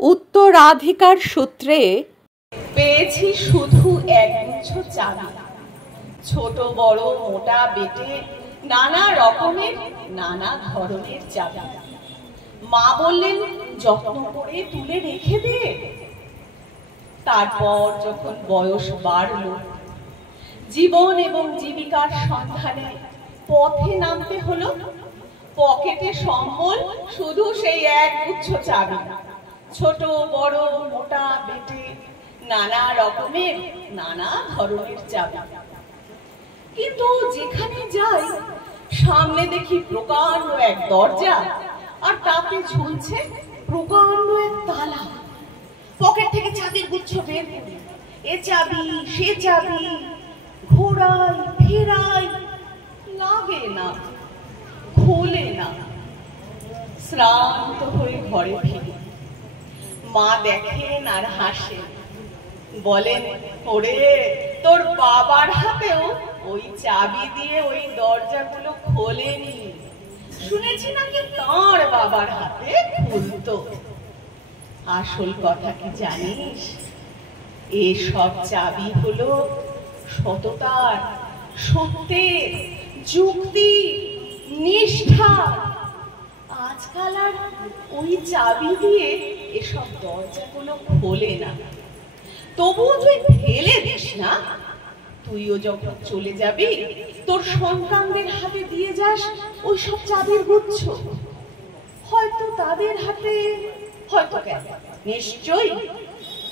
উত্তরাধিকার সূত্রে পেয়েছি শুধু একগুচ্ছ চাবি, ছোট বড় মোটা বেটে নানা রকমের নানা ধরনের চাবি। মা বললেন যত্ন করে তুলে রেখে দে। তারপর যখন বয়স বাড়ল, জীবন এবং জীবিকার সন্ধানে পথে নামতে হলো, পকেটে সম্বল শুধু সেই একগুচ্ছ চাবি, ছোট বড় মোটা বেটে নানা রকমের নানা ধরনের চাবি। কিন্তু যেখানে যাই সামনে দেখি প্রকাণ্ড এক দরজা, আর তাতে ঝুলছে প্রকাণ্ড এক তালা। পকেট থেকে চাবির গুচ্ছ বের করি, এ চাবি সে চাবি, ঘোরাই ফেরাই, লাগে না, খোলে না। শ্রান্ত হয়ে ঘরে ফিরি, মা দেখেন আর হাসেন, বলেন ওরে তোর বাবার হাতেও ওই চাবি দিয়ে ওই দরজাগুলো খোলেনি, শুনেছি নাকি তাঁর বাবার হাতে খুলতো। আসল কথা কি জানিস? এসব চাবি হলো সততার, সত্যের, যুক্তি, নিষ্ঠা। আজকাল আর ওই চাবি দিয়ে এসব দরজাগুলো খোলে না। তবুও তুই ফেলে দিস না। তুইও যখন চলে যাবি তোর সন্তানদের হাতে দিয়ে যাস ওই সব চাবির গুচ্ছ। হয়তো তাদের হাতে, হয়তো কেন, নিশ্চয়ই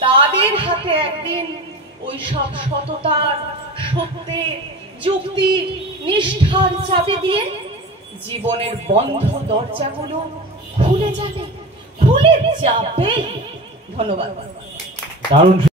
তাদের হাতে একদিন ওই সব সততার, সত্যের, যুক্তির, নিষ্ঠার চাবি দিয়ে জীবনের বন্ধ দরজাগুলো খুলে যাবে, খুলে যাবে। ধন্যবাদ।